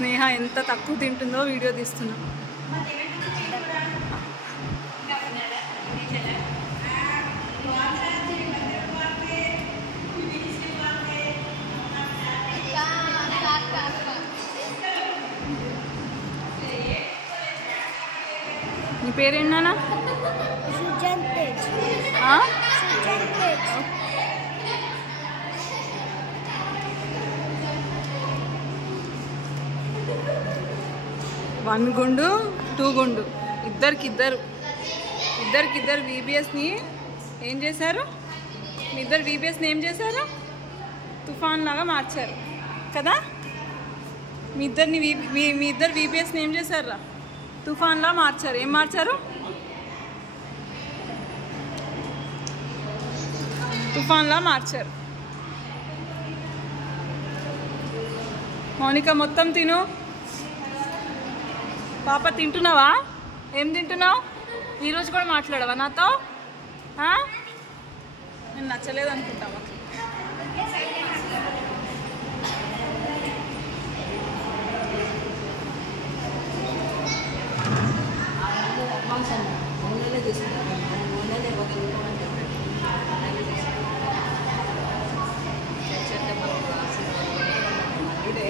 స్నేహ ఎంత తక్కువ తింటుందో వీడియో తీస్తున్నా. నీ పేరేంటన్నా? వన్ గుండు 2 గుండు ఇద్దరికిద్దరు VBSని ఏం చేశారు? మీ ఇద్దరు VBSని ఏం చేశారు? తుఫాన్ లాగా మార్చారు కదా. మీ ఇద్దరు VBSని ఏం చేశారా? తుఫాన్లా మార్చారు. ఏం మార్చారు? తుఫాన్లా మార్చారు. మౌనిక మొత్తం తిను. పాప తింటున్నావా? ఏం తింటున్నావు? ఈరోజు కూడా మాట్లాడవా నాతో? నేను నచ్చలేదు అనుకుంటావా? ఇదే